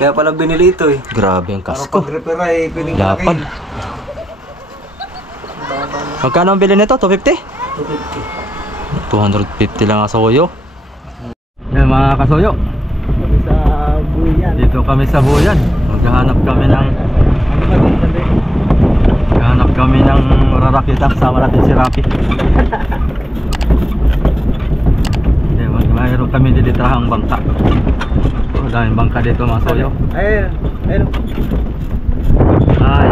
Kaya pala binili ito eh. Grabe ang Para kasko. pag-repair ay pwedeng Lapad. kakain. Magkano ang bili nito? 250? 250 lang ang soyo. Yan mga kasoyo. Sa buyan. Dito kami sa Buyan. Maghahanap kami ng rarakita. Kasama natin si Rapi. Mayroon kami dilitrahang bangka. Daming bangka dito mga soyo. Ayun. Ayun. Ay.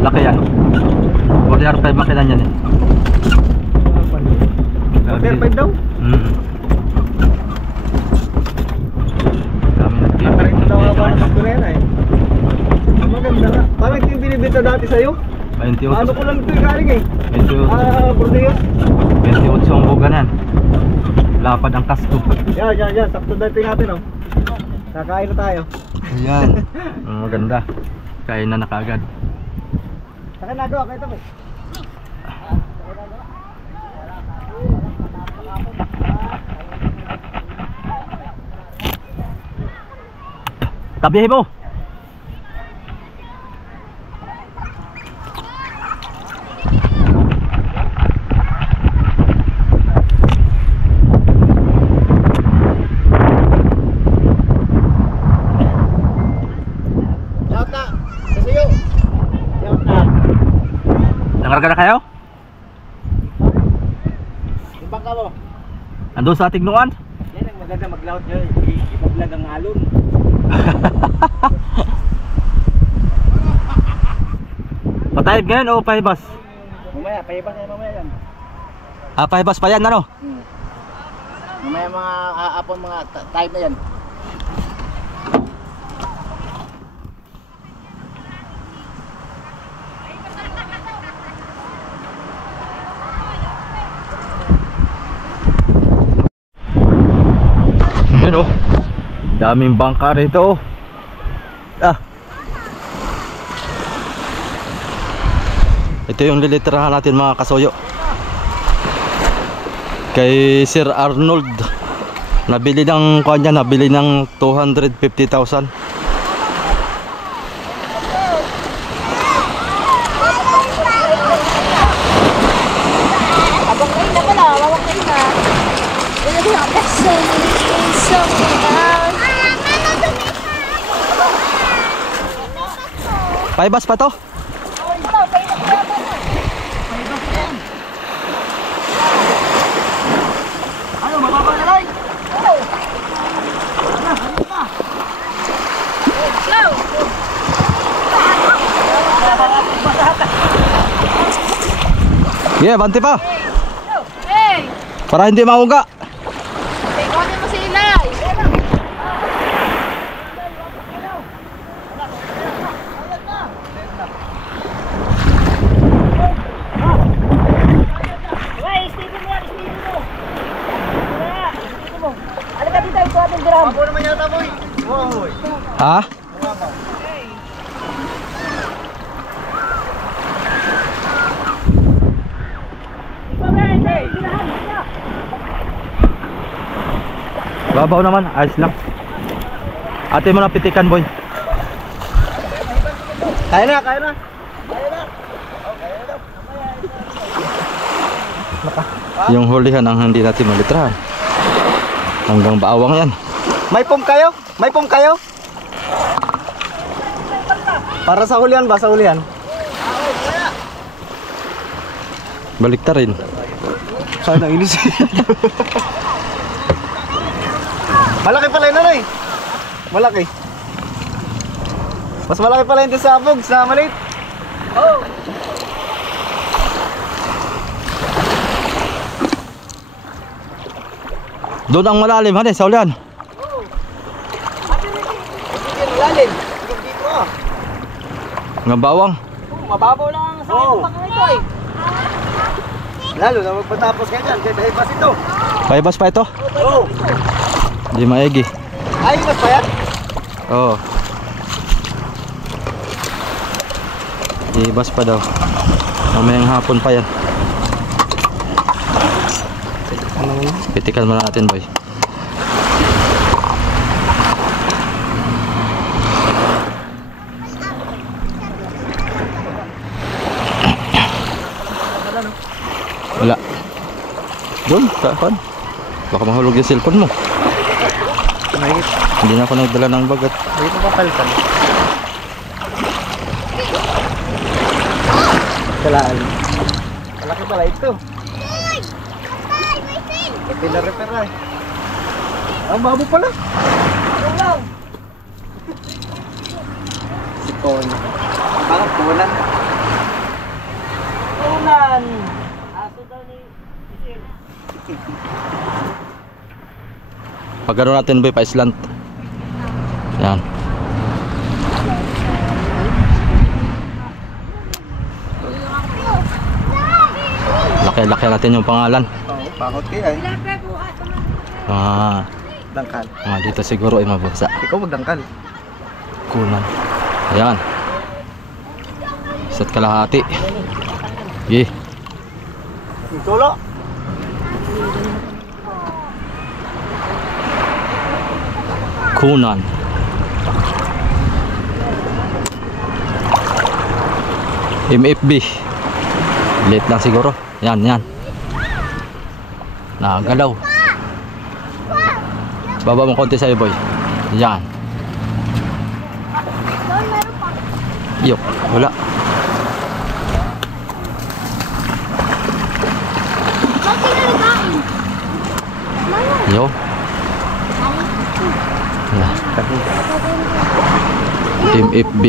Laki yan. 45 makina yan eh. 45 daw? Dami Nakarito daw ako ng nagpipit. pagkurena eh. Maganda nga. Parang ito yung binibita dati sa'yo. 28. Ano ko lang ito yung galing eh. 28. Bordeaux. 28 ang buganan. Lapad ang kasko. Yan. Sakto dating natin oh. Kakain na tayo. Ayan. Maganda. Kain na kaagad. Saka nagawa kayo ito mo. Tabihin mo. Nangarga na kayo? Ibang ka mo. Andun sa Tignuan? Yan ang maganda mag-loud dyan. Ibablag ang alon. Patayib ngayon o pahibas? Mamaya, paibas na mamaya yan. Ah, pahibas pa yan ano? Mamaya mga aapon mga type na yan. Yun oh. Daming bangka rito oh. Ah. Ito yung lilitirahan natin mga kasoyo. Kay Sir Arnold. Nabili ng kanya, nabili ng 250,000. Abang kayo na pala, wawak kayo na. Paibas pa to? Ano, mababa na lang? Yeah, banti pa. Hey! Para hindi mauga. Ikonin mo si Inay! Halika dito, ito ating gram. Ako naman yata boy. Boy. Ha? Babaw naman, ayos lang. Ate mo na pitikan boy. Kaya na, kaya na. Yung hulihan ang hindi natin malitrahan. Hanggang baawang yan. May pump kayo? May pump kayo? Para sa hulihan ba? Sa hulihan? Balik ta rin. Sana inis. Malaki pala yun nanay. Malaki. Mas malaki pala yun sa abog, sa maliit. Oh. Doon ang malalim ha, sa ulihan. Lalim. Dito ah. Hanggang bawang. Mababaw lang ang sakit ng baka ito eh. Lalo na magpatapos kayo dyan, kaya dahil pas ito. Paibas pa ito. Oo. Hindi maigi. Ay, mas pa yan? Oo. Ibas pa daw. Mamayang hapon pa yan. Pitikan muna natin boy. Yun, saan? Baka mahulog yung cellphone mo. Mahigit. Hindi na ako nagdala ng bagat. Mahigit mo kapalitan. Kalaan. Malaki pala ito. Ito na repair ay. Ang babo pala. Sipon. Bakit punan? Unan. Aso daw ni Isil. Pag gano'n natin boy, pa-islant. Yan. Laki-laki natin yung pangalan. Oo, pakot kaya eh. Dangkal. Dito siguro ay mabasa. Ikaw magdangkal. Kunan. Ayan. Isa't kalahati. Yeah. Tulo. Kunan. MFB. Late lang siguro. Yan, yan. Nagalaw. Baba mo konti sa'yo boy. Yan. Yok, wala. Yo. Nah. MFB.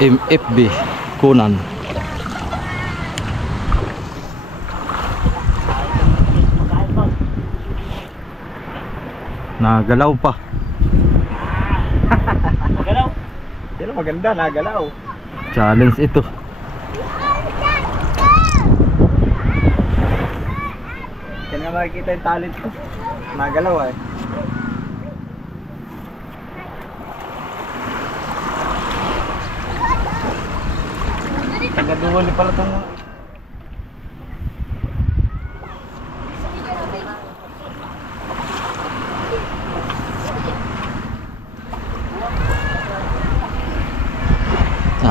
MFB Kunan. Nagalaw pa. Magalaw. Yan maganda, nagalaw. Challenge ito. Yan nga makikita yung talent ko. Nagalaw eh. Taga-duwali pala itong...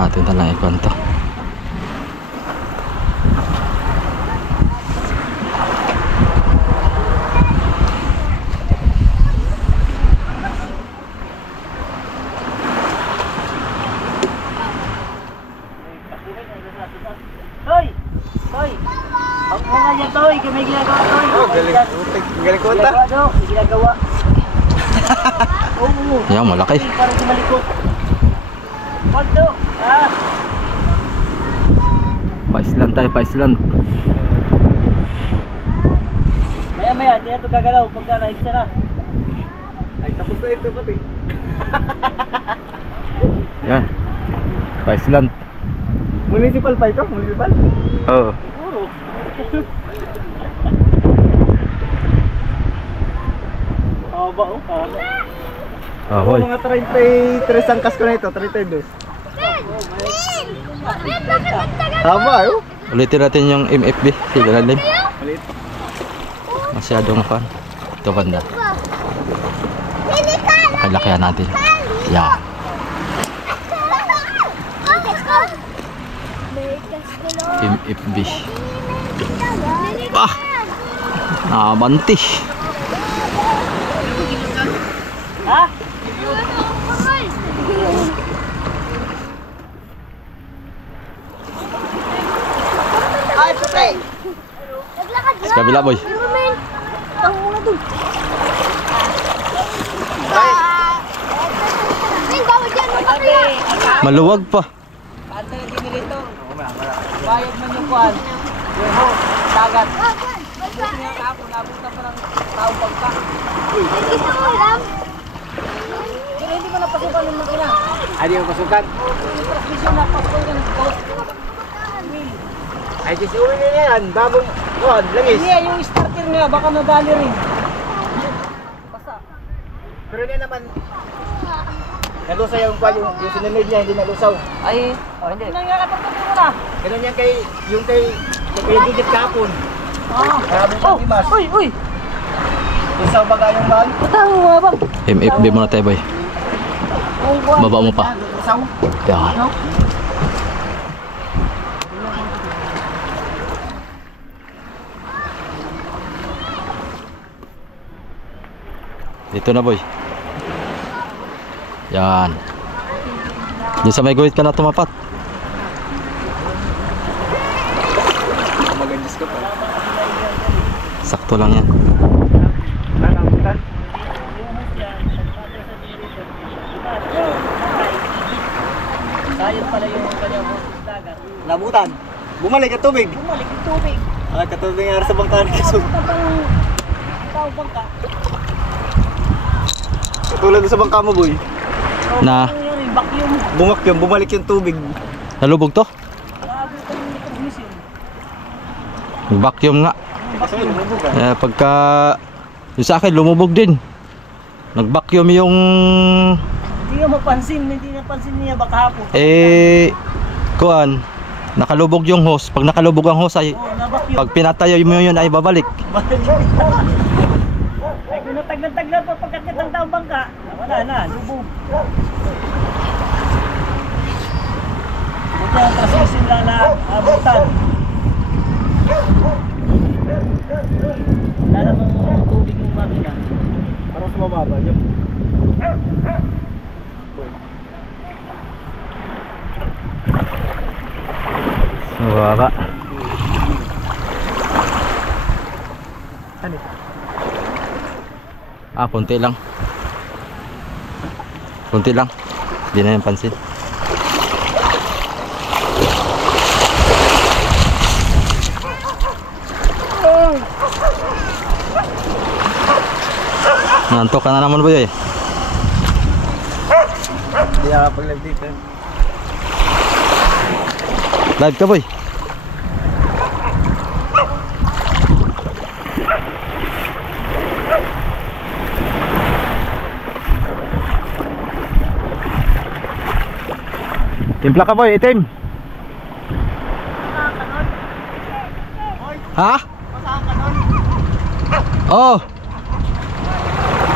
Atin na lang ikwento. Toy! Toy! Ang mga niya, Toy! May ginagawa, Toy! Oh, galing. Galing ko ta. Ginagawa, no? May ginagawa. Oo. Yan, malaki. Parang si malikot. Waldo! Ah! Pa-island tayo, pa-island. Maya-maya, hindi na ito gagalaw pagka nahigsa na. Ay, tapos na ito pati. Yan. Pa-island. Municipal pa ito? Municipal? Oo. Siguro. Haba, oh. Haba. Ahoy. Mga 33 angkas ko na ito, 32. Haba oh. Ulitin natin yung MFB. Sige na lim. Malit. Masyadong fan. Ito banda. Kalakihan natin. Yan. MFB. Ah! Nabanti. Ha? Ay, patay! Sa kabila boy. Ang muna dun. Bawal dyan, Ate, Maluwag pa. ate, hindi nito. Bayad man yung kuhan. Yung ho, dagat. Hindi niya ako, nabutan pa ng tao pagka. Pero hindi ko napasukan yung makina. Ay, di ko pasukan. Yung transmission na pasukan ng post. Ay, just uwi na yan. Bagong, langis. Hindi, yung starter niya, baka madali rin. Basta. Pero hindi naman, nalusaw yung kwal, yung sinunod niya, hindi nalusaw. Ay, hindi. Nangyakapagpapin mo na. Ganun yan kay, yung kay digit kapon. Ah. Marami Oh, pang imas. uy, uy. Isa bagayong mahal. Patang mo bang. MFB muna tayo boy. Baba mo pa. Isaw. Yan. Dito na boy. Yan. Diyan sa may guhit ka na tumapat. Magandis ka pa. Sakto lang yan. Sayang pala yung kanyang hoses dagat. Nabutan. Bumalik ang tubig. Bumalik yung tubig. Ah, katubig nga sa bangka ni Kaso. Tao bangka. Katulad sa bangka mo, boy. Na Ano yun, vacuum. Bungak yun, bumalik yung tubig. nalubog to? Nakabutan yung transmission. Vacuum nga. Kaso yun, bumubugan. Pagka yung sa akin lumubog din. Nag-vacuum yung Hindi nga mapansin, hindi napansin niya baka hapon. kuan. Nakalubog yung hose. Pag nakalubog ang hose ay Oo, na-vacuum. pag pinatayo mo yun ay babalik. Ay, kung nataglan-taglan pa pagkakit ng taong bangka, wala na, lubog. Buti ang transmission lang na abutan. Wala namang tubig yung makina. Parang sumababa yun. Mababa. Ano? Konti lang. Konti lang. Hindi na yung pansin. Nantok ka na naman ba eh? Hindi ako pag-live dito. Live ka boy. Timpla ka boy, itim. Ha? Oh.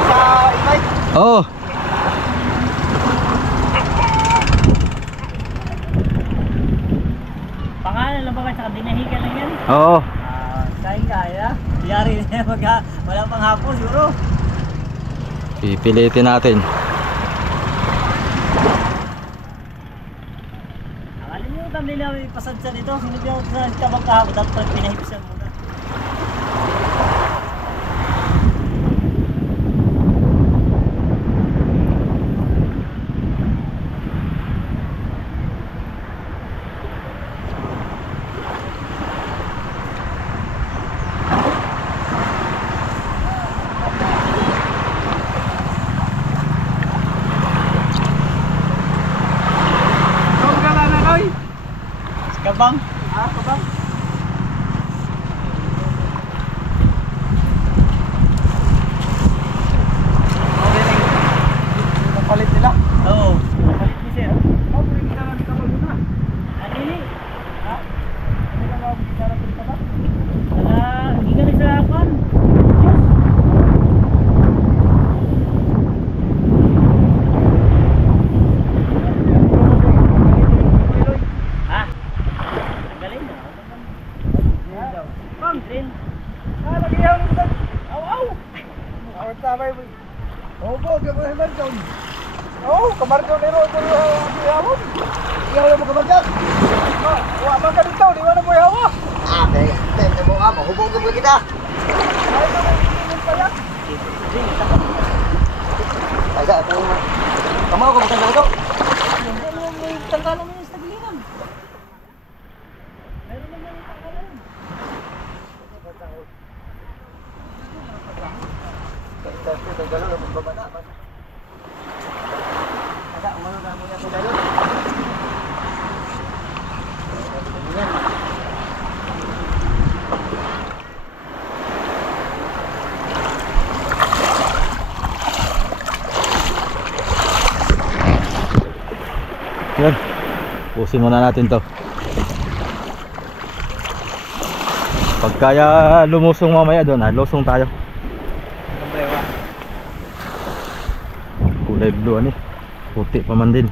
Sa e-bike. Oh. Pangalan lang ba ba? Saka dinahigan lang yan? Oo. Kain kaya? Yari na wala pang hapon siguro. Pipilitin natin. Nakalimutan nila may pasadsa dito. Sinubyan ko sa tabang kahapon. Dapat pinahipisan muna. Kabang? Ah, kabang? Palit nila. Oo. Palit ni sir. Oh, pwede ka naman kabang muna. Ano ini? Ha? Ano ka mga bigara ko dito ba? Hindi ka nagsarapan. Ha? Tanggalin na. Bang, din. Ah, lagi yan. Aw. Awat sabay. Oh, bo, gawin mo doon. Oh, kamarjo nero ko hawon. Iyaw mo kamarjo. Wa man ka dito, di wala mo hawa. Ah, te mo nga, mahubog mo kita. Ay, mo pala. Ay, sa ito. Kamo ko bukan dito. Hindi mo may tanggalan mo yung taglinan. Meron naman yung tanggalan. Yan. Pusin muna natin to. Pag kaya lumusong mamaya doon, lusong tayo. kulay blue ani. Puti pa man din.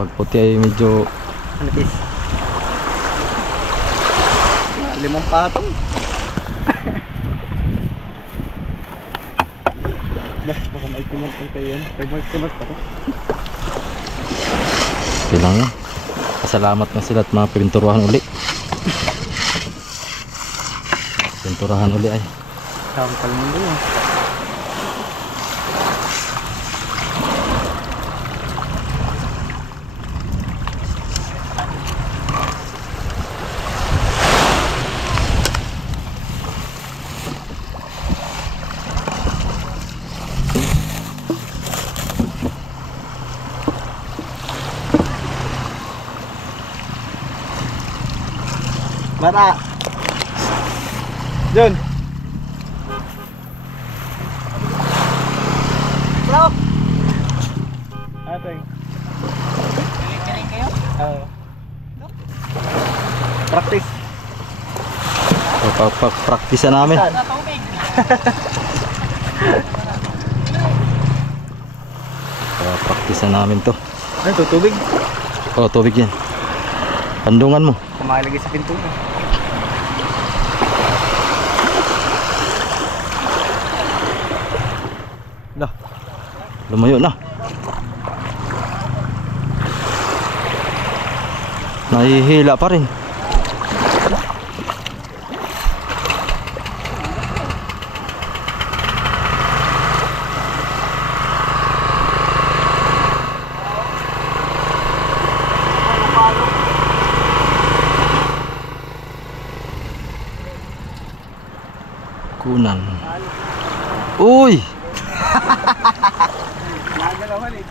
Pag puti ay medyo Anipis. 5 patong. Baka may kumag kayo yan. May kumag pa to. bilang yan. Pasalamat na sila at mga pinturahan uli. Pinturahan uli ay. Sampal mo doon. Mara. Jun. Bro. Ateng. Galing kayo? Oo. Practice. Practice namin. Sa tubig. Practice namin to. Ano to? Tubig? Oh, tubig yan. Pandungan mo. Kumalagay sa pintura. Dah. Lumayo na. Nahihila pa rin. Kunan. Uy! Nagalawan eh.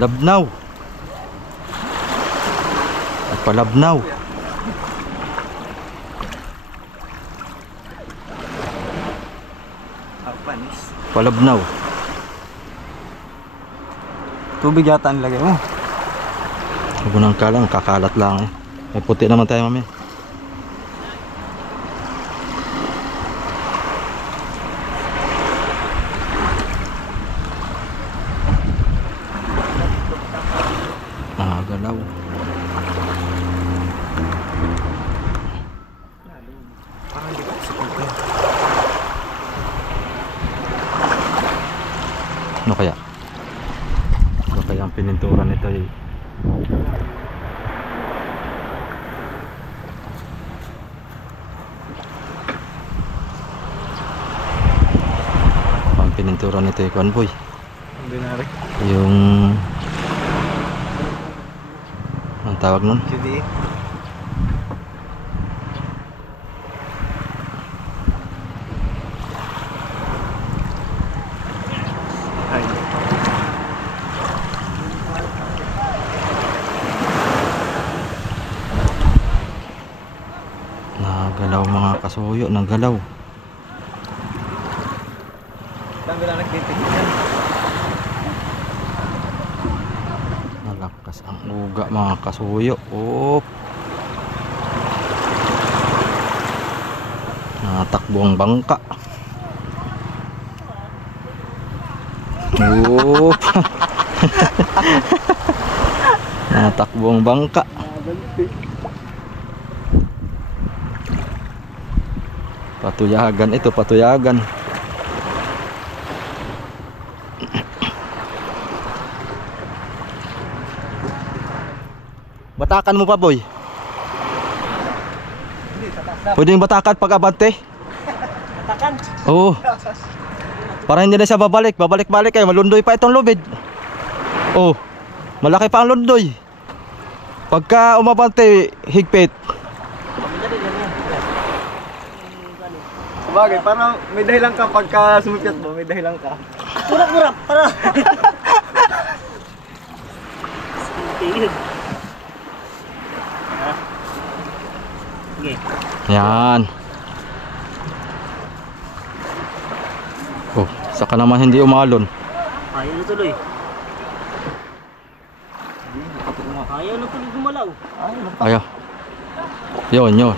Labnaw. Palabnaw. Panis. Palabnaw. Tubig yata ang lagay mo. Huwag mo nang kalang, kakalat lang eh. May puti naman tayo mamaya. Galaw. Parang di ba sa pagka. Ano kaya? Ano kaya ang pinintura nito eh? Ang pinintura nito eh, Convoy. Hindi na rin. Yung... ang tawag nun? QD. Ay. Nagalaw mga kasuyo, nagalaw. Dami lang nagtitignan. Malakas ang uga mga kasuyo. Oh. Natakbo ang bangka. Oh. Natakbo ang bangka. Patuyagan ito, patuyagan. Batakan mo pa, boy. Pwede yung batakan pag abante? Batakan. Oo. Para hindi na siya babalik. Babalik-balik kayo. Malundoy pa itong lubid. Oh. Malaki pa ang lundoy. Pagka umabante, higpit. Sabagay, parang may dahilan ka pagka sumipyat mo, may dahilan ka. Murap-murap. Para. Tingin. Sige. Yan. Oh, Saka naman hindi umalon. Ayaw na tuloy. Ayaw na tuloy gumalaw. Ayaw. Yun, yun.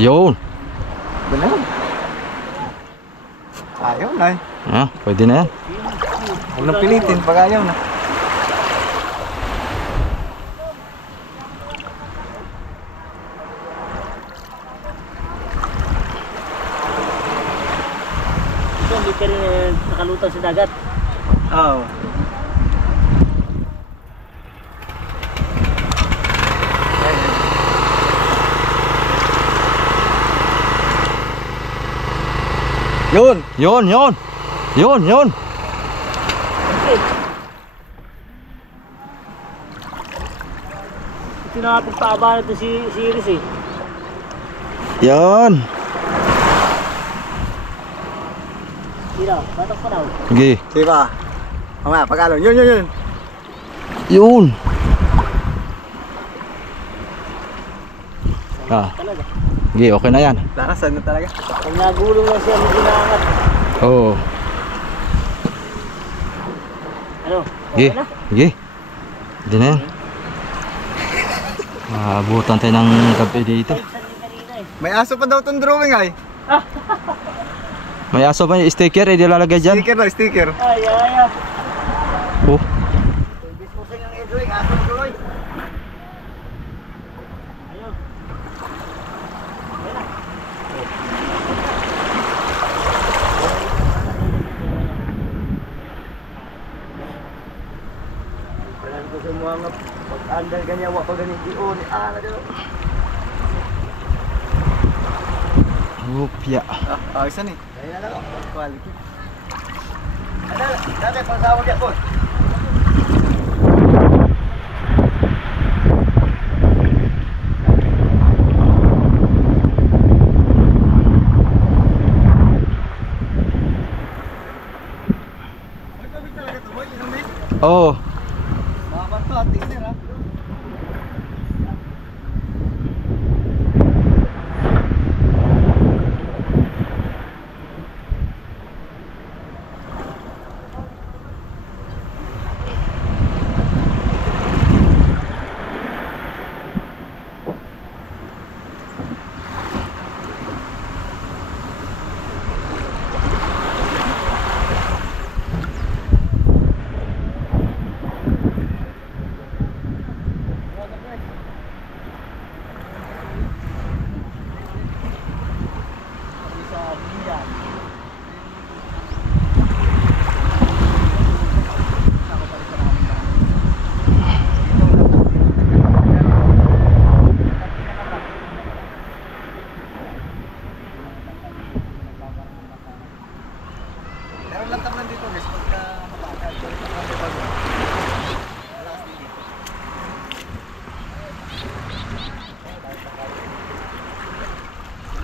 Yun. Ganun. Ayaw na eh. Ah, pwede na yan. Huwag nang pilitin pag ayaw na. Ito, hindi ka rin nakalutang sa dagat. Oo. Yun! Yun, yun. Yun, yun. Ito na pagpaabahan ito si Iris eh. Yan. Sila, batak pa daw. Sige. Sige pa. Mamaya, pag-alon. Yun, yun, yun. Yun. Ah, Talaga. sige, okay na yan. Lakasan na talaga. Pag nagulong lang siya, hindi naangat. Oo. Ano? Sige, Okay na? sige. Hindi na yan. Maabutan tayo ng gabi dito. Saan din kanina eh. May aso pa daw itong drawing ay. May aso ba yung sticker? Eh, di lalagay dyan. Sticker daw, sticker. Ay, ay, ay. Oh. Ibig mo sa inyong i-drawing, aso ng drawing. Ayun. Kailan ko sa mga pag-andal ganyan, wako ganyan diyon. Ah, na dito. Upya. Ayos na eh. Ayun na lang. Quality. Ano, dati pansawag yan po. Oo. Makakanto, tingnan ha. Meron lang tamlan dito guys, pagka mabagal. Malakas din dito.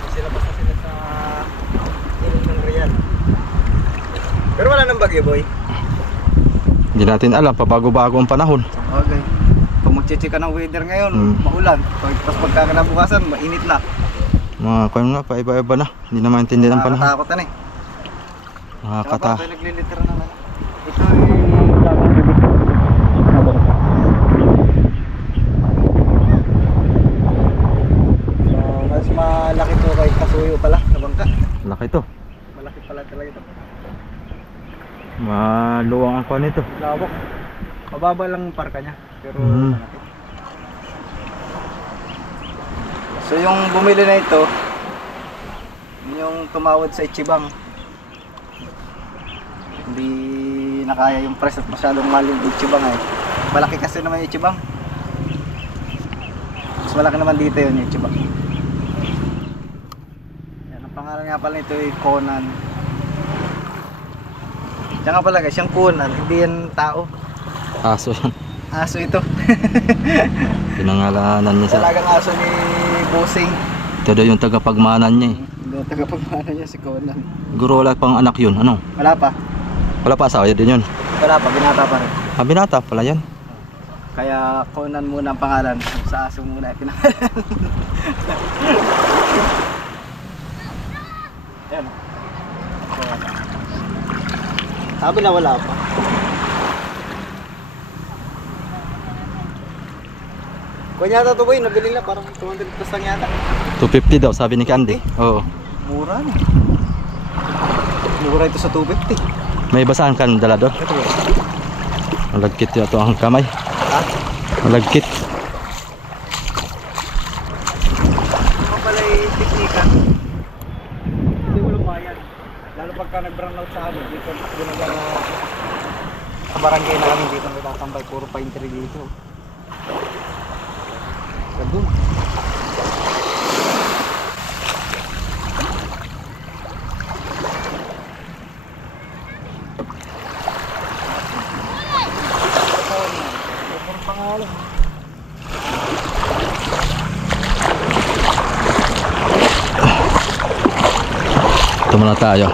Sila basta sila sa ilog ng Real. Pero wala nang bagyo boy. Hindi natin alam, pabago-bago ang panahon. Okay. Pag magche-check ka ng weather ngayon, maulan. Tapos pagka kinabukasan, mainit na. Mga kung nga, paiba-iba na. Hindi na maintindihan ang panahon. Nakakatakot na eh. Nakakata. Tsaka pa nagliliter na naman. Ito ay so, mas malaki to kay Kasuyo pala sa bangka. Laki to. Malaki pala talaga ito. Maluwang ang kuha nito. Lawak. Mababa lang ang parka niya. Pero malaki. So yung bumili na ito, yung tumawad sa Ichibang. Hindi nakaya yung price at masyadong mahal yung Ichibang eh. Malaki kasi naman yung Ichibang. Mas malaki naman dito yun yung Ichibang. Yan, ang pangalan nga pala nito ay Conan. Diyan nga pala guys, yung Conan, hindi yan tao. Aso yan. Aso ito. Pinangalanan niya sa... Talagang aso ni Busing. Ito daw yung tagapagmanan niya eh. Hindi tagapagmana niya si Conan. Siguro wala pang anak yun. Ano? Wala pa. Wala pa asawa din yun. Wala pa, binata pa rin. Ah, binata pala yan. Kaya Conan muna ang pangalan. Sa aso muna ay pinangalan. Yan. Sabi na wala pa. Kung yata ito boy, nabili na parang 200 plus lang yata. 250 daw sabi ni Candy. Oo. Mura na. Mura ito sa 250. May basahan ka ng dala doon? Ito boy. Malagkit yun ito ang kamay. Ha? Malagkit. Ano pala yung teknika? Hindi mo lumayan. Lalo pagka nag-brown out sa amin, dito na sa barangay namin dito natatambay, puro painter dito. Gandun. Puro pangalan. Ito muna tayo.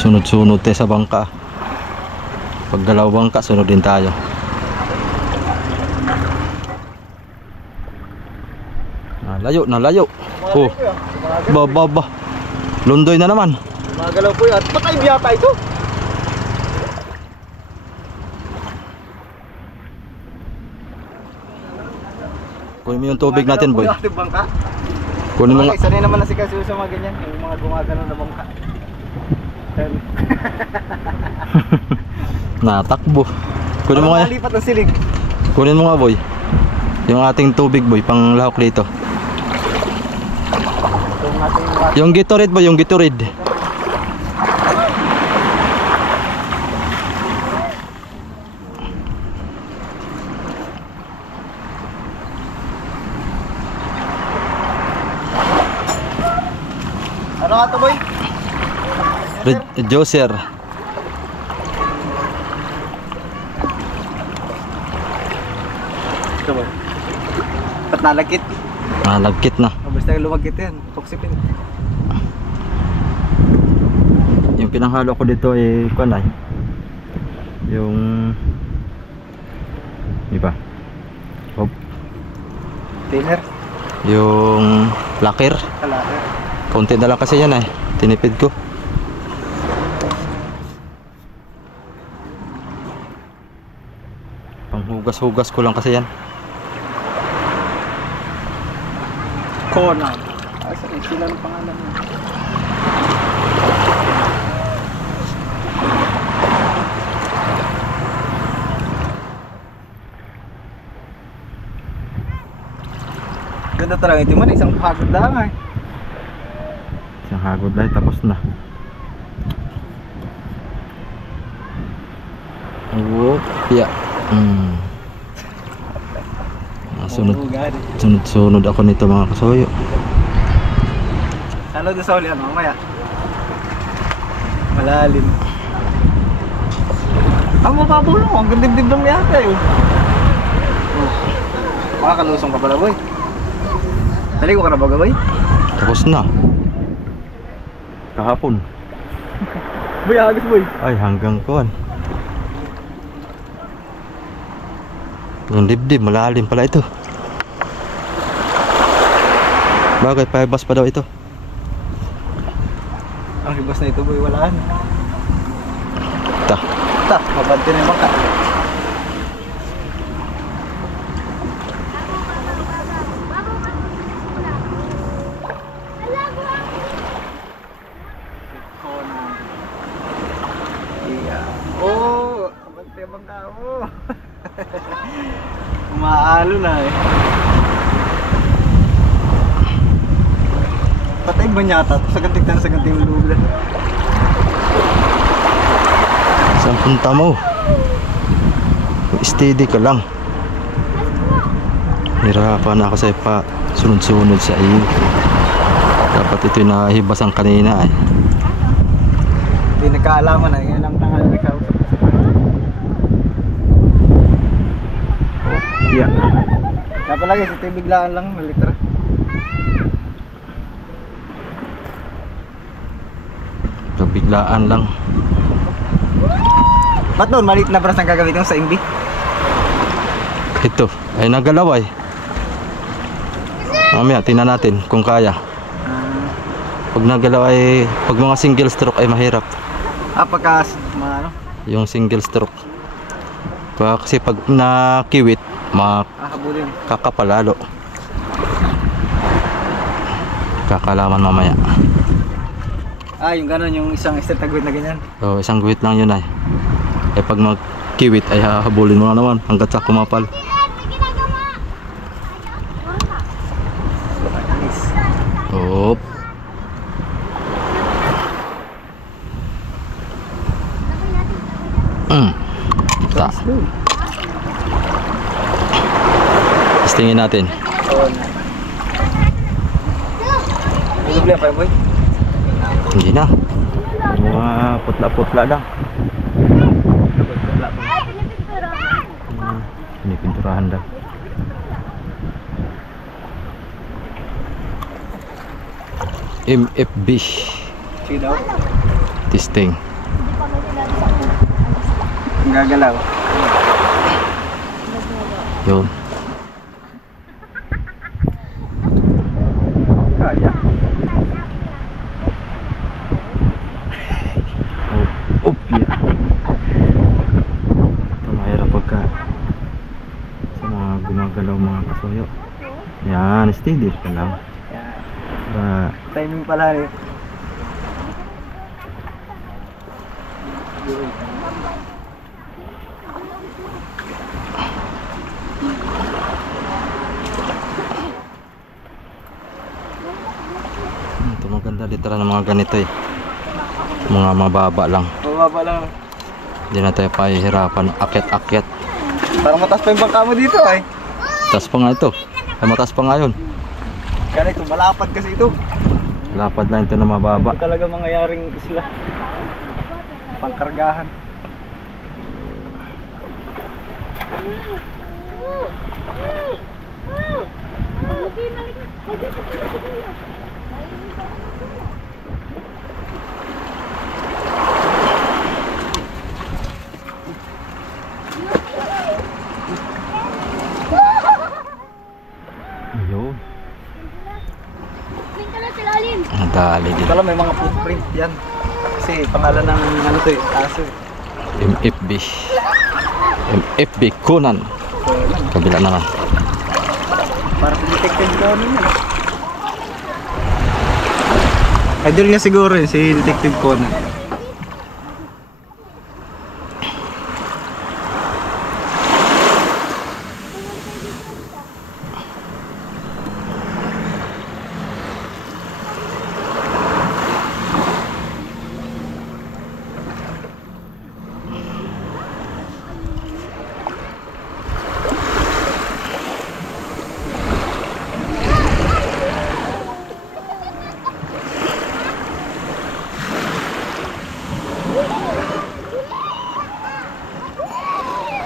Sunod-sunod tayo sa bangka. Pag galaw bangka, sunod din tayo. Layo na layo. Oh, ba. Lundoy na naman. Magalaw po yun. Patay biyata ito. Kunin mo yung tubig natin, boy. Gumagalaw po yung bangka. Kunin mo nga. Sanay naman na si Kasu sa mga ganyan. Yung mga gumagalaw na bangka. Natakbo. Kunin mo nga. Lipat ng silig. Kunin mo nga, boy. Yung ating tubig, boy, pang lahok dito. Yung Gatorade, boy, yung Gatorade. Ano nga ito boy? Juicer. Ito boy. Ba't nalagkit? Nalagkit na. Basta lumagkit yan. Toxipin. Yung pinanghalo ko dito ay kunay. Yung iba. Hop. Dinner. Yung lakir. Kalaki. Konti na lang kasi yan tinipid ko. Panghugas-hugas ko lang kasi yan. Conan. Saan sila ng pangalan mo? Ganda talaga ito man. Isang pagod lang Isang hagod lang tapos na. Oh, yeah. Sunod ako nito mga kasuyo. Ano doon sa uli? Ano? Mamaya. Malalim. Ang mapabulong. Ang gandib-dib lang yata yun. Makakalusong ka pala boy. Naligo ka na ba boy? Tapos na. Kahapon. Boy, agos boy. Ay, hanggang kuwan. Yung dibdib, malalim pala ito. Bagay, paibas pa daw ito. Ang hibas na ito boy, walaan. Ta. Mabante na yung bangka. Oh, mabante yung bangka mo. Umaalo na Patay ba nyata? Sa ganting lubla. Saan punta mo? Steady ka lang. Hirapan na ako sa pa sunod-sunod sa iyo. Dapat ito'y nahibasan kanina Hindi nagkaalaman yan ang tangal na kausap. Yeah. Kapalagi sa biglaan lang, malitra. biglaan lang. Ba't doon? Maliit na brass ang gagamitin mo sa MB? Ito, ay nagalaw ay. Mamaya, tingnan natin kung kaya. Pag nagalaw ay, pag mga single stroke ay mahirap. Pagka, ano? Yung single stroke. Kasi pag nakiwit, Habulin. kakapalalo. Kakalaman mamaya. Yung gano'n, yung isang step tagwid na ganyan. So, isang guhit lang yun ay. Eh pag magkiwit ay hahabulin mo na naman hanggat sa kumapal. Op. Ta. Testingin natin. Double pa boy. Hindi na. Mga putla-putla lang. Pinipinturahan lang. MFB Sige daw. testing. Ang gagalaw. Yun. Kaya. Oh, yeah. Ito mahirap pagka sa mga gumagalaw mga kasuyo. Yan, steady ka lang. Timing pala rin. Ito maganda literal ng mga ganito eh. Mga mababa lang. Mababa lang. Hindi na tayo pahihirapan akyat-akyat. Parang mataas pa yung bangka mo dito ay. Taas pa nga ito. Ay mataas pa nga yun. Kaya ito, malapad kasi ito. Lapad lang ito na mababa. Ito talaga mangyayaring isla. Pangkargahan. Ayun. Silalim. Ang dali din. Ito lang, may mga footprint yan. Kasi pangalan ng ano to eh, aso eh. MFB. MFB Conan. Kabila naman. Para sa detective ko ano yun. Idol niya siguro yun, si Detective Conan.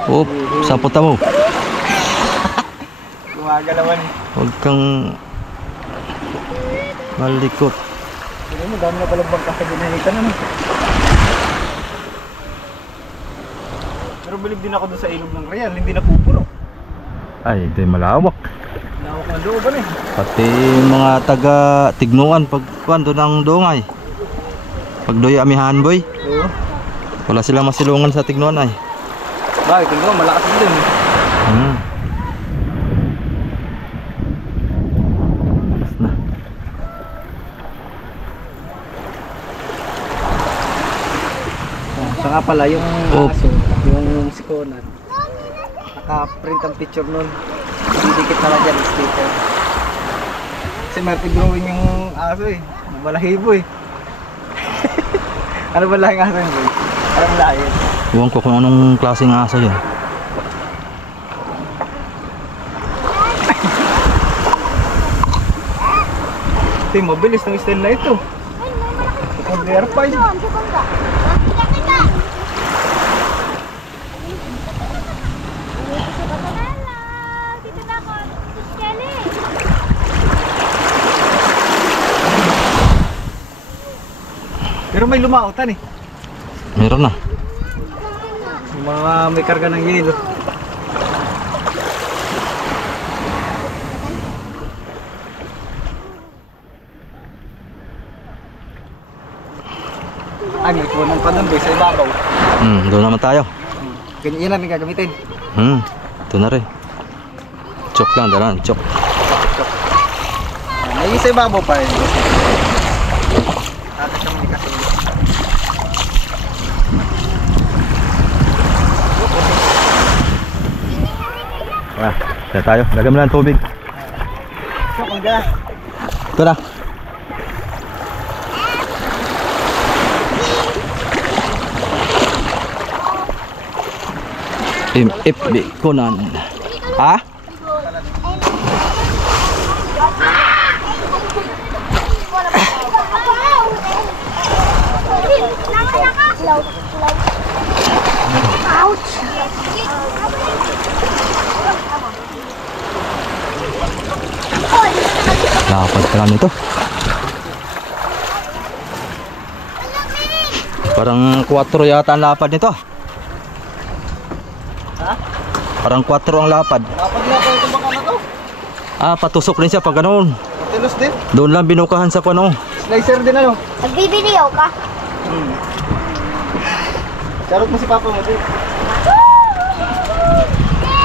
Oop, saan punta mo? Gumagalawan eh. Huwag kang malikot. Hindi mo, dami na palang bangka sa ginanitan ano. Pero bilib din ako dun sa ilog ng Real, hindi na pupuno. Ay, ito malawak. Lawak ng looban eh. Pati mga taga Tignuan pag doon ang dungay. Pag doy amihan boy. Oo. Wala silang masilungan sa Tignuan ay. Bakit? Tingnan mo, malakas din eh. Tapos na. Saka pala yung Oh. aso, yung si Conan. Naka-print ang picture nun. Didikit na lang dyan, sticker. Kasi may drawing yung aso eh. Balahibo eh. Ano ba lahing aso yun boy? Anong lahi yun? Iwan ko kung anong klaseng aso yun. Ito yung mabilis ng style na ito. Ito DR5. Doon, sa bangka. Kita. Dito na ako. Kelly. Pero Pero may lumautan eh. Meron na. Yung mga may karga ng yelo. Ay, may punan pa doon, sa ibabaw. Doon naman tayo. Ganyan lang yung gagamitin. Ito na rin. Chok lang, dalan. Chok. May sa ibabaw pa rin. Tapos siya may kasunod. Kaya tayo. Lagyan mo lang ng tubig. Chok, ang gala. Ito na. FB Conan. Ha? Lapad ka lang nito. Parang 4 yata ang lapad nito. Parang 4 ang lapad. Lapad nga po ito baka na to. Patusok rin siya pag ganoon. Tilos din. Doon lang binukahan sa kuno. Slicer din ano. Nagbibiniyaw ka? Charot mo si Papa mo din.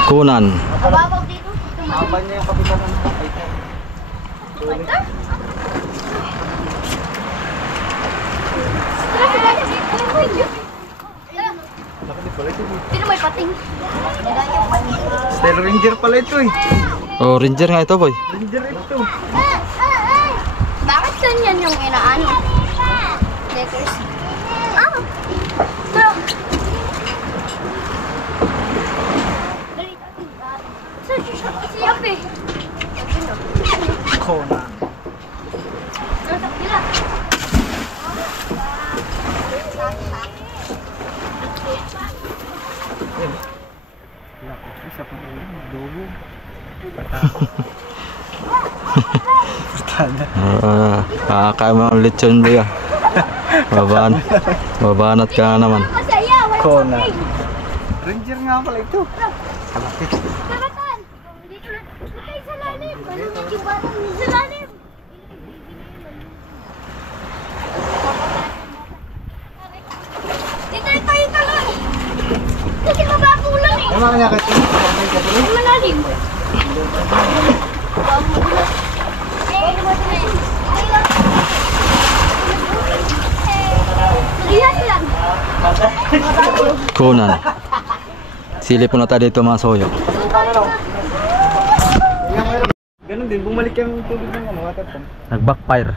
Conan. Mababaw dito. Aman niya yung kapitan ng Sino may pating? Style Ranger pala ito eh. Oh, Ranger nga ito, boy. Ranger ito. Bakit ganyan yung inaano? Letters. Bro. Siap eh. Conan. Isa pa rin. Dobo. Kaya mo ang lechon, boy. Babanat ka na naman. Conan. Ranger nga pala ito. Kalapit. Karatan. Dito na. Patay sa lalim. Ano na yung batang sa lalim? Ito lang. Kasi mababulan eh. Ano nga kasi? Malalim. Lihat lang. Conan. Silip na tayo dito, mga soyo. Ganun din, bumalik yung tubig ng ano, water pump. Nag-backfire.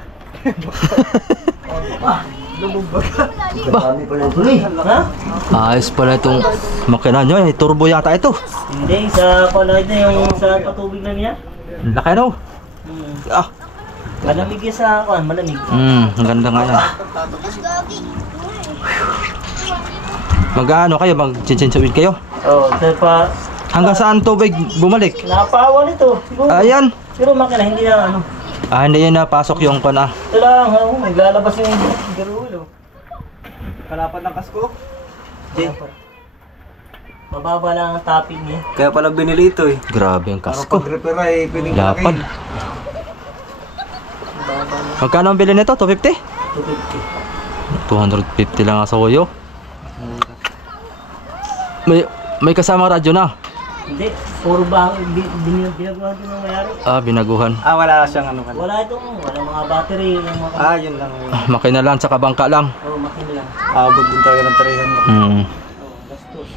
Ayos pala itong makina nyo eh. Turbo yata ito. Hindi, sa pala ito yung sa patubig lang yan. Laki no? Malamig yan sa kuan, malamig. Ang ganda nga yan. Mag-ano kayo? Mag-chinchinsuin kayo? Oo, ito pa. Hanggang saan tubig bumalik? Napawa nito. Siguro. Ayan. Pero makina, hindi na ano. Hindi yan napasok yung pana. Ito lang, naglalabas yung garulo. Kalapad ng kasko. Mababa lang ang topping niya. Kaya pala binili ito eh. Grabe ang Para kasko. pag-repair ay pwedeng Lapad. Magkano ang bili nito? 250? 250 lang ang soyo. May kasama radyo na. Hindi, puro ba binagawa ito ng mayari. Binaguhan. Wala siyang ano kan. Wala mga battery. Yung mga... Yun lang. Makina lang, tsaka bangka lang. Oo, makina lang. Abot din talaga ng 300. Gastos.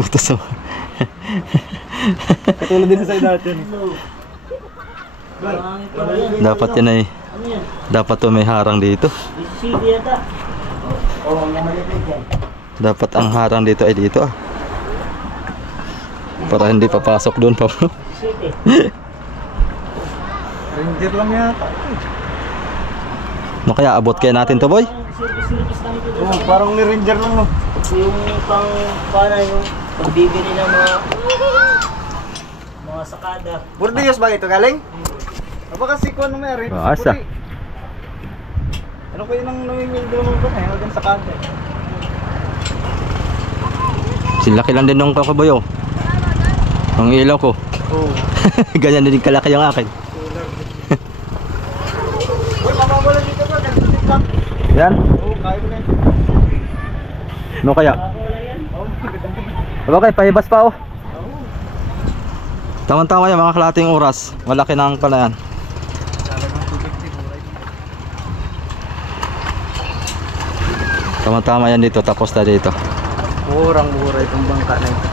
Utos mo. Katulad din sa side natin. Dapat yan ay, Ano yan? dapat to may harang dito. Mississippi yata. Oo, ang maliit yan. Dapat ang harang dito ay dito para hindi papasok doon pa. Mississippi. Ranger lang yata. No, kaya abot kaya natin to, boy. Silipis lang ito. Parang ni Ranger lang no. Yung pang, paano yung pagbibili ng mga sakada. Burdiyos ba ito galing? Baka si Kuan may rin. Asa? Ano kayo nang namimil doon ba na hanggang sa kante? Silaki lang din nung kakuboy oh. Ang ilaw ko. Oo. Ganyan din kalaki yung akin. Uy, mababalan dito ba? Ganito lang. Yan. Oo, kaya mo na yun. Ano kaya? Okay, pahibas pa oh. Tama-tama yan, mga kalating oras. Malaki na ang palayan. Tama-tama yan dito, tapos na dito. Murang-mura itong bangka na ito.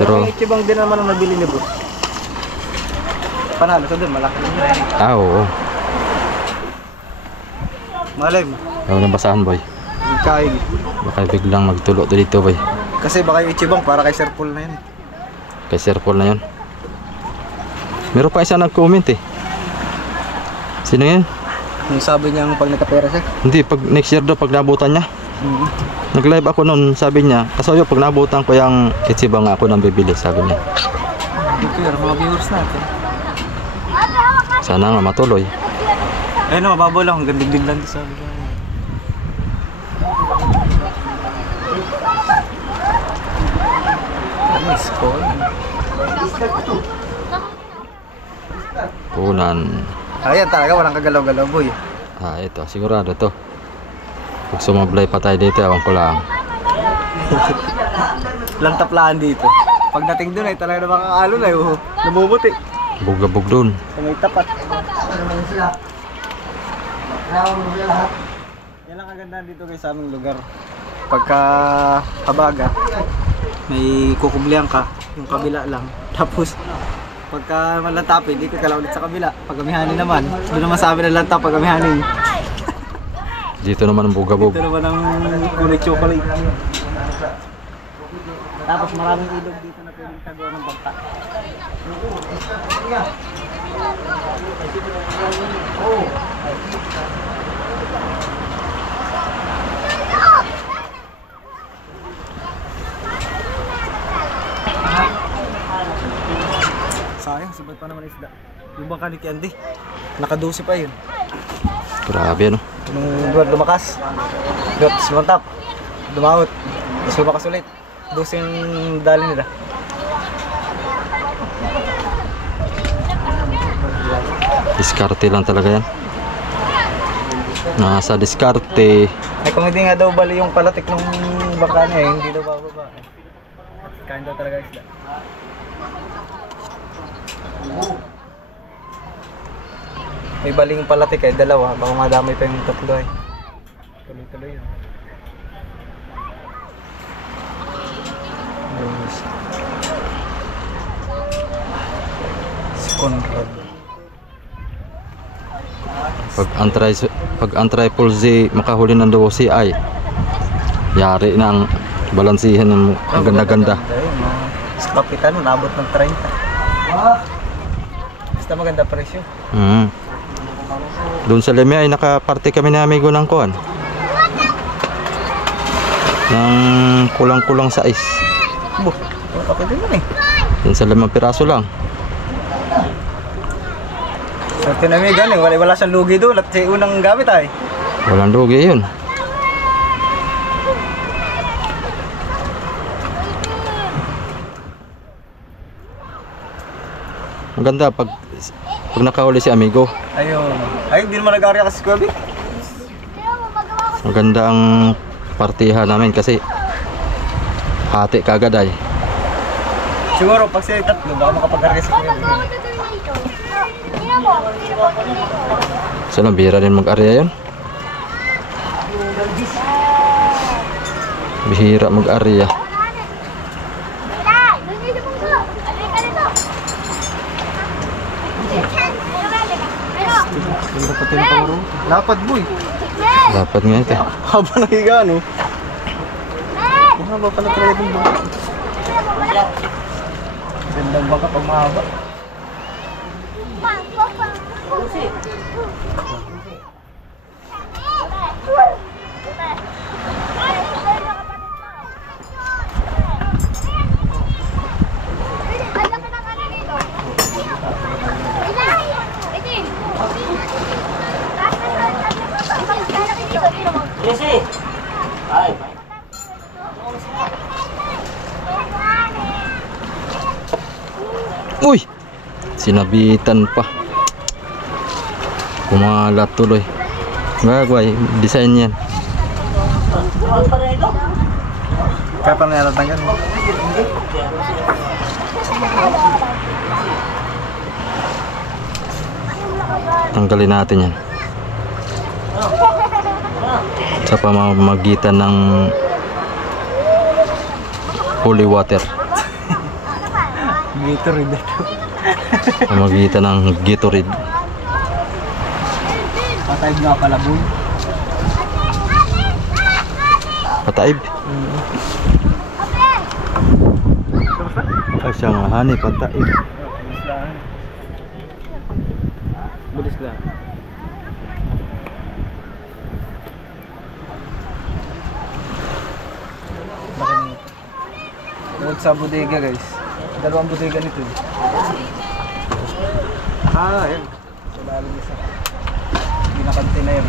Pero Pero, may Ichibang din naman ang nabili ni boss. Panalo sa doon, malaki din yun. oo. Malim, Ayaw na basahan boy. kain. Baka biglang magtulo dito boy. Kasi baka yung Ichibang para kay Sir Paul na yun. Kay Sir Paul na yun. Meron pa isa nag-comment eh. Sino yun? Yung sabi niyang pag nagkapera siya. Hindi, pag next year daw pag nabutan niya. Nag-live ako noon, sabi niya, kasoyo pag nabutan ko yung Ichibang ako nang bibili, sabi niya. Ito yung mga viewers natin. Sana nga matuloy. Ayun na, mababaw lang. Hanggang digdig lang din sabi ko. Miss ko. Punan. Ayan talaga, walang kagalaw-galaw boy. Ah, ito, sigurado to. Pag sumablay pa tayo dito, ewan ko lang. Lang taplaan dito. Pagdating doon ay talaga na makakalo na yun. Namumuti. Bugabog dun. Sa may tapat. Yan lang kagandahan dito guys sa aming lugar. Pagka habagat, may kukublihan ka, yung kabila lang. Tapos, pagka malantapin, di ka kala ulit sa kabila. Pag amihani naman, doon naman sa amin ang lantap pag amihani. Dito naman ang bugabog. Dito naman ang kulay chocolate. Tapos maraming ilog dito na pwedeng tagawa ng bangka. Sayang, sabay pa naman isda. Yung bangka ni Candy, nakadusi pa yun. Grabe no. Nung buwan lumakas, tapos lumantap, lumawot, tapos lumakas ulit. Doon yung dali nila. Diskarte lang talaga yan. Nasa diskarte. Ay kung hindi nga daw bali yung palatik ng bangka niya, hindi daw bababa. Kain daw talaga isda. May baling palatik ay dalawa, baka madamay pa yung tatlo ay. Tuloy-tuloy yun. Si Conrad. Pag ang triple Z makahuli ng 12 ay yari na ang balansihan ng ang ganda-ganda. Sa kapitan, nabot ng 30. Basta maganda presyo. Doon sa Leme ay nakaparte kami na amigo ng kuan. Ng kulang-kulang sais. Buh, okay din yun eh. Doon sa 5 piraso lang. Sa tinamigan eh, wala siyang lugi doon at siya unang gamit ay. Walang lugi yun. Maganda pag nakahuli si amigo. Ayun. Ay, hindi naman nag-aarya kasi si Kobe. Maganda ang partihan namin kasi hati kagad ay. Siguro pag sila tatlo, baka makapag-aarya si Kobe. So bihira din mag-arya yun. Bihira mag-arya. Lapad boy. Dapat nga ito. Haba na higa no. Mahaba pala talaga din ba? Gandang baka pag mahaba. Sinabitan pa. Kumalat tuloy. Gagaway, design yan. Kapan na natatanggal? Tanggalin natin yan. Sa pamamagitan ng holy water. Gatorade ito. Pamamagitan ng Gatorade. Patay nga pala, boy. Pataib. Ay siya nga hani, pataib. Bulis lang. Bukod sa bodega, guys. Dalawang bodega nito. Ayun. Sa lalim isa. Pinakante na yun.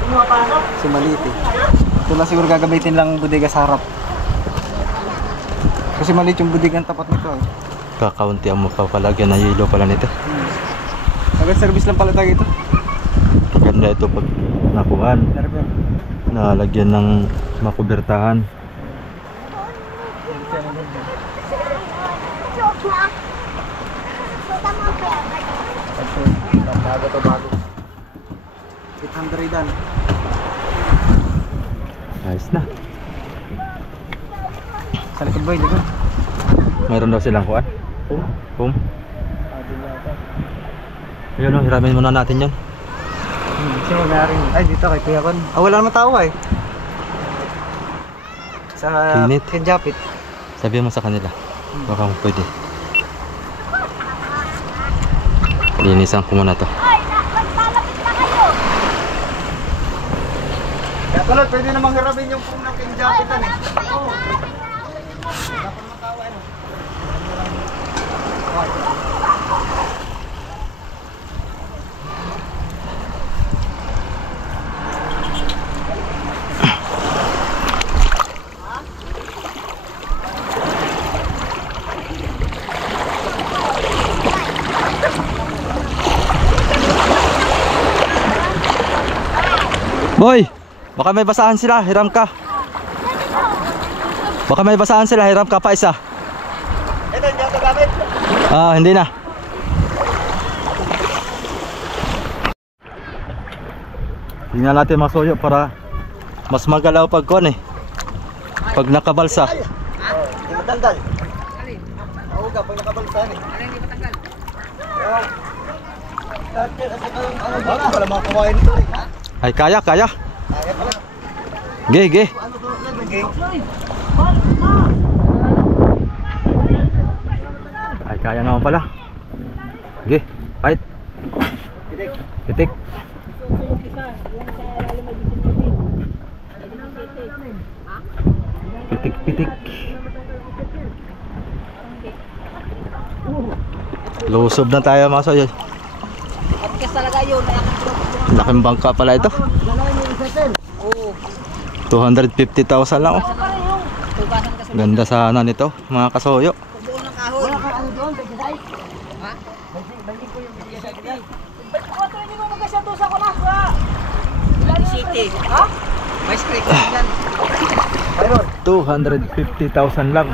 Si maliit eh. Ito lang siguro gagamitin lang bodega sa harap. Kasi maliit yung bodega ang tapat nito eh. Kakaunti ang mapapalagyan na yelo pala nito. Agad service lang pala tayo ito. Maganda ito pag nakuhan. Nalagyan ng makubertahan. Bago to bago. 800 dan. Ayos na. Sa likod ba yun? Mayroon daw silang kuhan. Home. Ayun o, hiramin muna natin yan. Sino may-ari? Ay, dito kay Kuya Kon. Wala naman tao eh. Sa Init. Kenjapit. Sabihan mo sa kanila. Baka mo pwede. Linisan ko muna to. Kaya tulad, pwede namang harapin yung pong ng Kenjapitan eh. Boy! Baka may basahan sila, hiram ka. Baka may basahan sila, hiram ka pa isa. Ito, hindi ako gamit. Ah, hindi na. Tingnan natin mga soyo para mas magalaw pag kon eh. Pag nakabalsa. Hindi matanggal. Oo ka, pag nakabalsan eh. Hindi matanggal. Baka wala mga kumain ito eh. Ay, kaya. Kaya pala. Ge. Ay, kaya naman pala. Ge, fight. Pitik. Pitik. Lusob na tayo mga soyo. Podcast talaga yun. Laking bangka pala ito. 250,000 lang oh. Ganda sana nito mga kasoyo. Buo ng kahon. Ano doon? Ha? Bagi ko yung bigyan sa gilid. Ba't ko ito hindi mo magkasyato sa kulas ha? City. Ha? May street yan. 250,000 lang.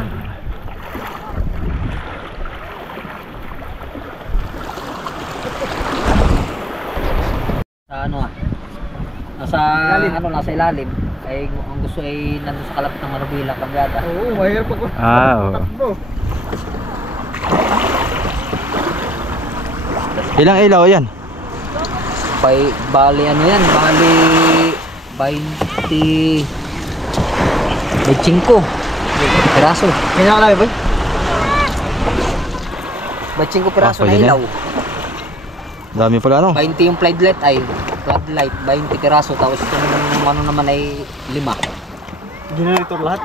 Sa ano ah? Nasa ilalim. Ay ang gusto ay nandun sa kalapit ng Manubila, Kabyada. Oo, mahirap ako. Oo. Ilang ilaw yan? Bali ano yan? Bali 25 piraso. Kaya ka lang, boy? 25 piraso na pwede na. ilaw. Dami pala no? 20 yung floodlight 20 piraso, tapos yung ano naman ay 5. Generator lahat?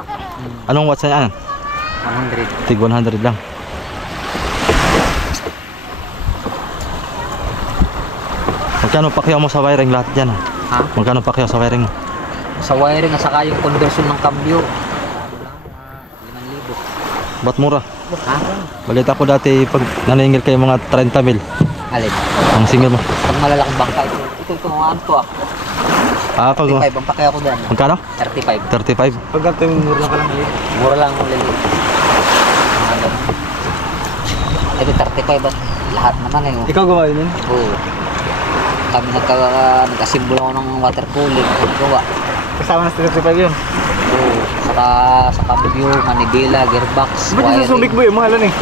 Anong watts na yan? 100. Tig 100 lang. Magkano pakyaw mo sa wiring lahat dyan? Ha? Magkano pakyaw sa wiring mo? Sa wiring at saka yung conversion ng cambio. 5,000. Ba't mura? Ha? Balita ko dati pag naningil kayo mga 30 mil. Alin? Ang singil mo. Pag malalaking bangka, ito, ano to ah. Ah, pag 35, ang pakaya ko dyan. magkano? 35. 35. Pag ganito yung mura ka lang ulit. Mura lang ang lili. Ito 35 at lahat naman eh. Oh. Ikaw gawa yun? Oo. Kami nagkasimbolo ako ng water cooling. Gawa. Kasama na sa 35 yun. Oo. Saka video, manibela, gearbox, Ba't yung sa Subic Boy? Mahalan eh.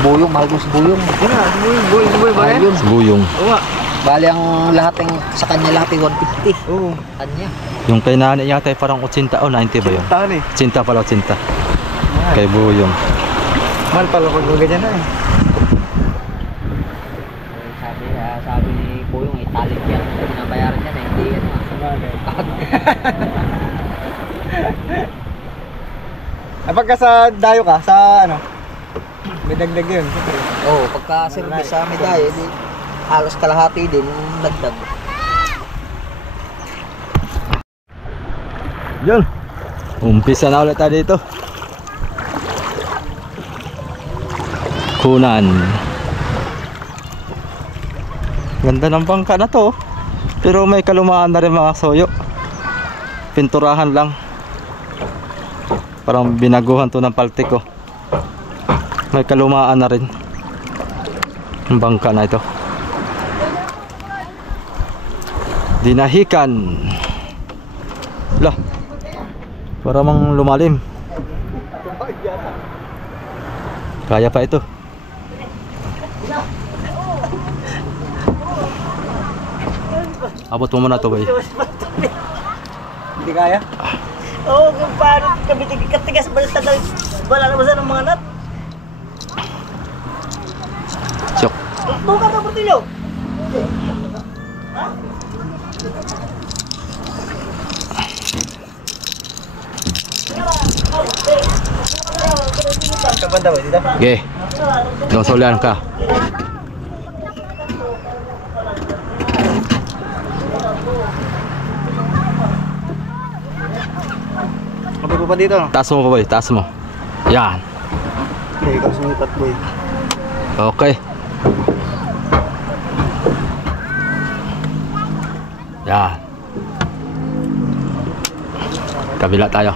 Buyong, mahal yung buyong. Yan na, Subic Boy ba Mahal yan? yun. Buyong. Oo nga. Bali ang lahat ng sa kanya lahat ay 150. Oo. Kanya. Yung kay nanay yata ay parang 80 o 90 ba yun? Tahan eh. 80 pala, 80. Mahal. Kay Buyong. Mahal pala pag ganyan na eh. Sabi ni Buyong ay talent yan. Pinabayaran yan eh. Hindi yan Ay pagka sa dayo ka, sa ano? May dagdag yun. Oo, pagka service sa medaya, di halos kalahati din nagdag. Yun. Umpisa na ulit tayo dito. Kunan. Ganda ng bangka na to. Pero may kalumaan na rin mga soyo. Pinturahan lang. Parang binaguhan to ng paltiko. May kalumaan na rin ang bangka na ito. Dinahikan. Lah. Para mang lumalim. Kaya pa ito. Abot mo muna to, boy. Hindi kaya? Oo, kung paano kami tigas ba sa wala naman sa mga nat. Chok. Buka ka Portillo. Sa banda ba dito? Okay. Nasulian ka. Kapag po pa dito no? Taas mo pa, boy. Taas mo. Yan. Okay, ikaw sumipat boy. Okay. Yan. Kabila tayo.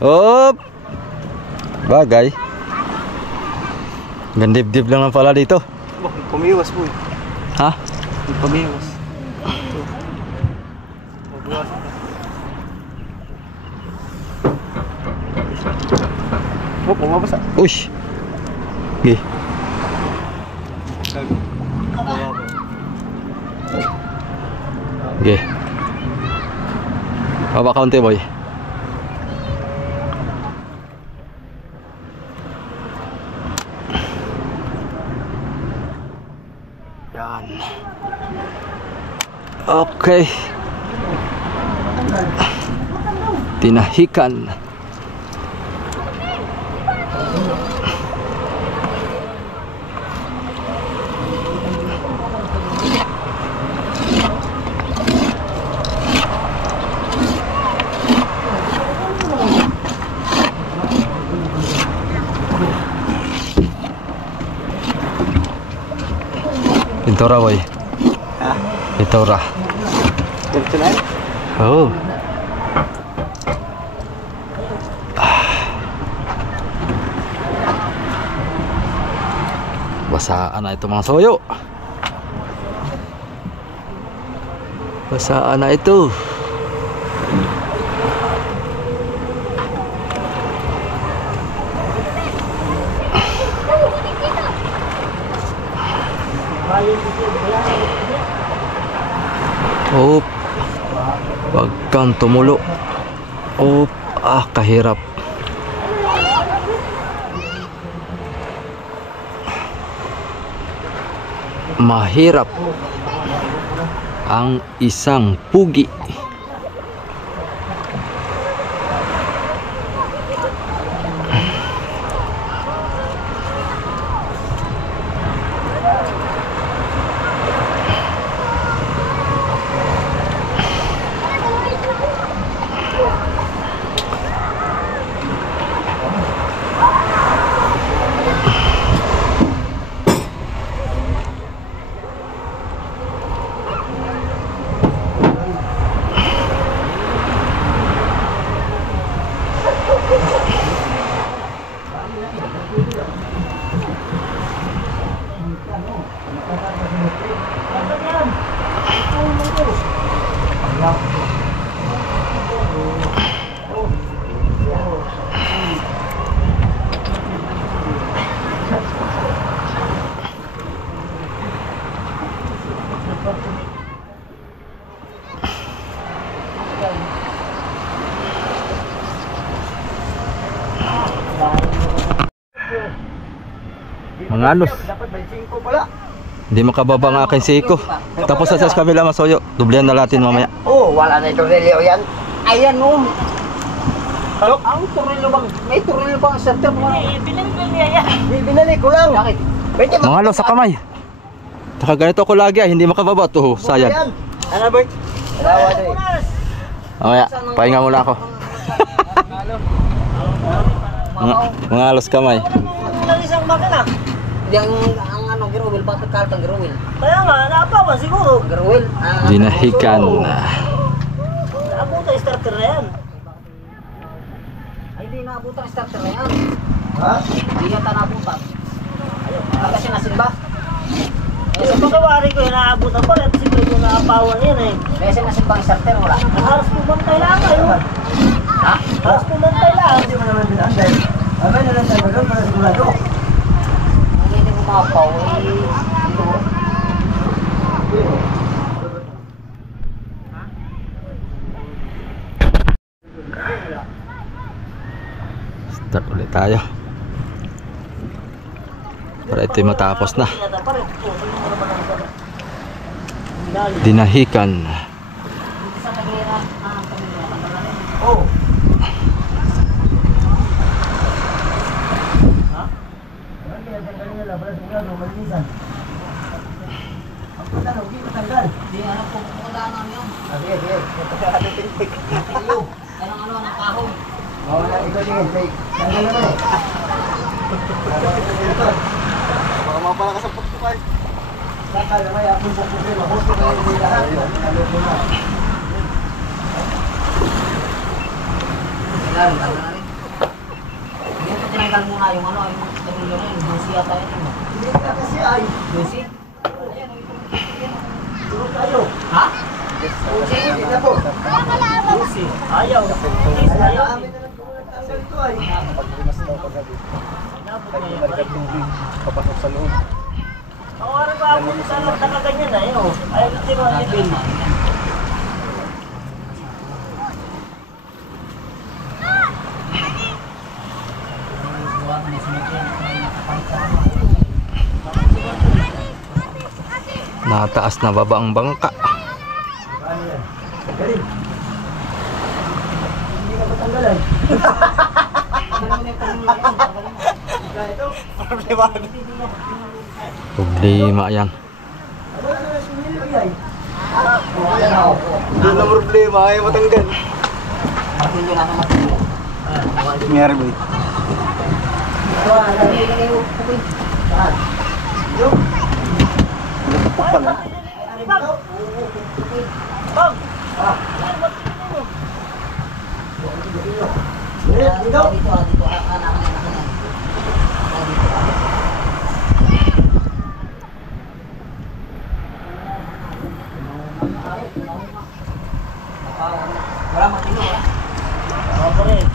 Op. Bagay. Gandib-dib lang lang pala dito. Pumiwas boy. Ha? Pumiwas. Oh, pumabasa. Ush. Okay. Okay. Baba kaunti, boy. Yan. Okay. Tinahikan. Pintura, boy. Ha? Pintura. Diretso na yan? Oh. Basaan na ito mga soyo. Basaan na ito. Op. Wag kang tumulo. Op. Ah, kahirap. Mahirap ang isang pugi. Mga alos. Dapat may 5 pala. Hindi makababa ang aking siko. Tapos sa kabila masuyo. Dublihan na natin mamaya. Oh, wala na itong relyo yan. Ayan oh. Ano? Ang turilo bang, may turilo bang sa trip mo? Binali ko lang. Bakit? Pwede Mga alos sa kamay. Saka ganito ako lagi hindi makababa to. Sayang. Ano, Bert? Alawa na eh. Mamaya, pahinga muna ako. Mga alos kamay. Ang isang makina. Hindi ang ano, giruwil, bakit kaltang giruwil? Kaya nga, naapawan siguro. Giruwil? Dinahikan. Naabutan yung starter na yan. Ay, hindi naabutan ang starter na yan. Ha? Hindi yata naabutan. Ayun, kasi nasimba. Kasi pagkawari ko yung naabutan pa rin. Siguro yung naapawan yan eh. Kasi nasimba ang starter, wala. Halos pumantay lang kayo. Ha? Halos pumantay lang. Hindi mo naman binanday. Abay na lang tayo doon para sigurado. Hindi mo mapaw, eh. Siguro. Start ulit tayo. Para ito'y matapos na. Dinahikan. Sa kagira, Oh. Hindi, ano po, kukundaan namin yun. Sige, sige. Iyo, anong ano, ng kahoy. Oh, ikaw sige. Tanggal naman eh. Baka mapala ka sa pagpukay. Sakal naman yung akong pagpukay. Mahusto ka yung lahat. Nalog mo na. Tanggal na rin. Hindi ito tinanggal muna yung ano, yung kanilo na yun, juicy yata yun. Hindi ka kasi ay. Juicy? Turo tayo. Ha? Hindi na po. Ayaw. Ayaw amin na lang kung nagtanggal ito ay. Papasok sa loob. Ang oras pa ako sa nakaganyan na yun. Ayaw natin mga libil. Nataas na baba ang bangka. Paano yan? Galing. Hindi ka matanggalan. Ito. Problema yan. Ano na lang sinili ay? Doon na problema ay matanggal. Martilyo na naman. Nangyari ba Ito, nalagay yung pukoy. Saan? Dito, anak. Wala matino, wala. Ako rin.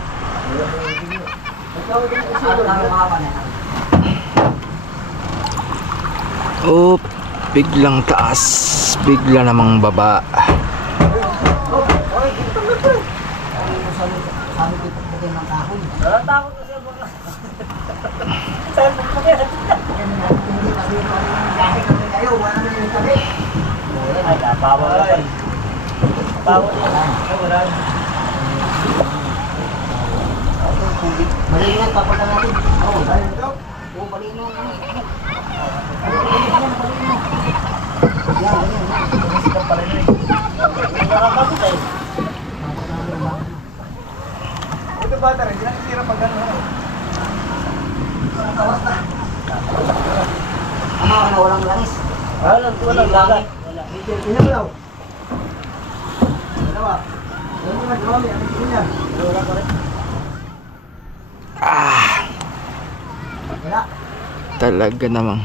Ano namin mga panen? Oh, biglang taas, bigla namang baba. Sabi ko pupukin ng kahoy. Natatakot kasi ako. Saan mo po yan? Hindi kasi yung gahe kami kayo, wala na yung tabi. Ay, napawa ka pa. Napawa ka. Wala. Malingan, papalta natin. Oo, Ito. oo, malingan. Sikat pa rin eh. Nakakapit eh. Ito bata rin. Hindi nakikira pag gano'n. Ama, na walang langis. Walang lagat. Ina mo daw. Dalawa. Ano nga drawing? Ano tingin niya? Wala pa rin. Wala. Talaga namang.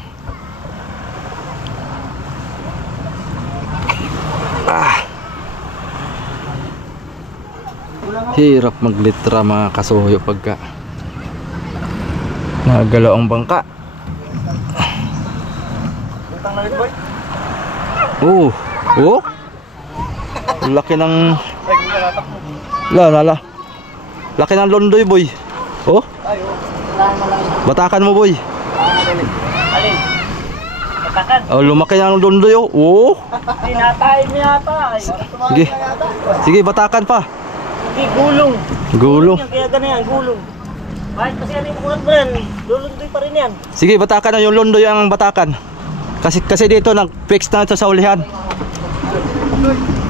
Hirap maglitra mga kasuyo pagka nagalaw ang bangka. Utang na rin boy. Oh. Laki ng lala. Laki ng londoy boy. Oh. Batakan mo boy. Alin? Katakan. Oh, lumaki na ang lundoy oh. Oo. Tinatayin niya yata. Sige. Sige, batakan pa. Hindi, gulong. Gulong. Kaya ganun yan, gulong. Kahit kasi ano yung kukulat mo yan, lulundoy pa rin yan. Sige, batakan na yung lundoy ang batakan. Kasi dito nag-fix na ito sa ulihan.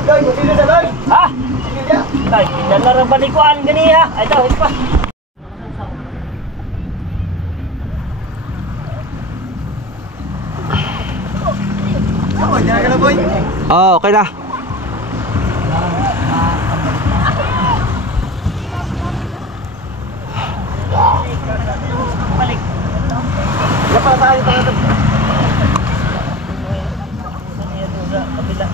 Guys, sino na lang? Ha? Ay, pinalaran ba ni Kuan gani ha? Ay, ito, ito pa. Ako, diyan ka na boy. Oh, okay na. Balik. Dapat tayo tayo. Sa kabila.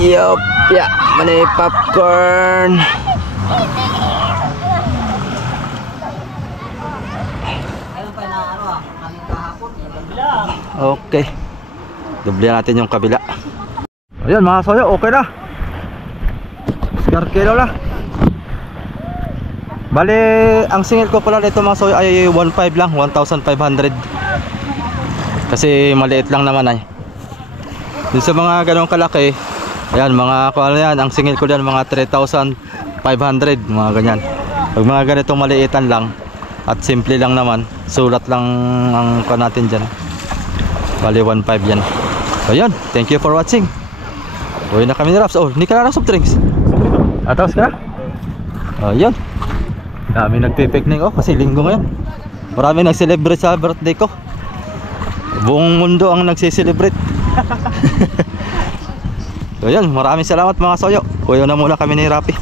Yup, ya, mana popcorn. Okay. Dublihan natin yung kabila. Ayan mga soyo, okay na. Scar kilo na. Bale, ang singil ko pala dito mga soyo ay 1.5 lang, 1,500. Kasi maliit lang naman ay. Dun sa mga ganong kalaki, ayan mga ano yan, ang singil ko diyan mga 3,500, mga ganyan. Pag mga ganitong maliitan lang at simple lang naman, sulat lang ang kuha natin diyan. Bali 1.5 yan. So yun, thank you for watching. Uwi na kami ni Raps. Oh, hindi ka na soft drinks. Atas ka na? Oh, yun. Dami nagpipiknik oh, kasi linggo ngayon. Marami nag-celebrate sa birthday ko. Buong mundo ang nagse-celebrate. So yun, maraming salamat mga soyo. Uwi na muna kami ni Rapi.